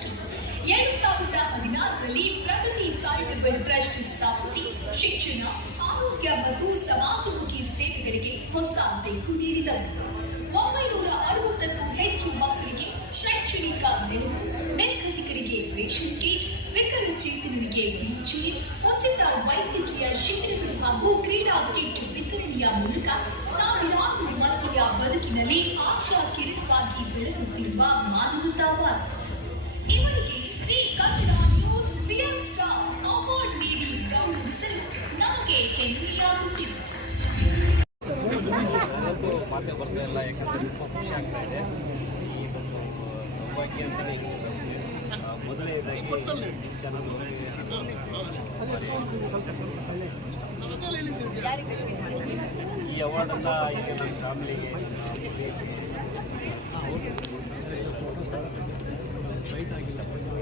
ರಾಜಕೀಯ. 2016ರಲ್ಲಿ ಪ್ರಗತಿ charitable trust ಸ್ಥಾಪಿಸಿ ಶಿಕ್ಷಣ, ಆರೋಗ್ಯ ಮತ್ತು ಸಮಾಜಮುಖಿ ಸೇವೆಗಳಿಗೆ ಹೊಸ ಬೆಳಕು ನೀಡಿದರು. 960ಕ್ಕೂ ಹೆಚ್ಚು ಮಕ್ಕಳಿಗೆ ಶೈಕ್ಷಣಿಕ ನೆರವು, ನಿರ್ಗತಿಕರಿಗೆ ರೇಷನ್ ಕಿಟ್, ವಿಕಲಚೇತನರಿಗೆ ವೀಲ್ಚೇರ್, ಉಚಿತ ವೈದ್ಯಕೀಯ ಶಿಬಿರಗಳು ಹಾಗೂ ಕ್ರೀಡಾ ಕಿಟ್ ವಿತರಣೆಯ ಮೂಲಕ ಸಾವಿರಾರು ಮಕ್ಕಳ ಬದುಕಿನಲ್ಲಿ ಆಶಾ ಕಿರಣವಾಗಿ ಬೆಳಗುತ್ತಿರುವ ಮಾನವತಾವಾದ. ಇವರಿಗೆ C Kannada news real star award ನೀಡಿ ಗೌರವಿಸಲು ನಮಗೆ ಹೆಮ್ಮೆಯಾಗುತ್ತಿದೆ. ಮಾತೆ ಬರ್ತಾ ಇಲ್ಲ, ಯಾಕಂದರೆ ತುಂಬ ಖುಷಿ ಆಗ್ತಾ ಇದೆ. ಈ ಒಂದು ಸೌಭಾಗ್ಯ ಅಂತಲೇ ಮೊದಲನೇದಾಗಿ ಚಾನಲ್ ಈ ಅವಾರ್ಡನ್ನು ಈಗ ನನ್ನ ಫ್ಯಾಮಿಲಿಗೆ ಇಷ್ಟಪಡ್ತೀನಿ.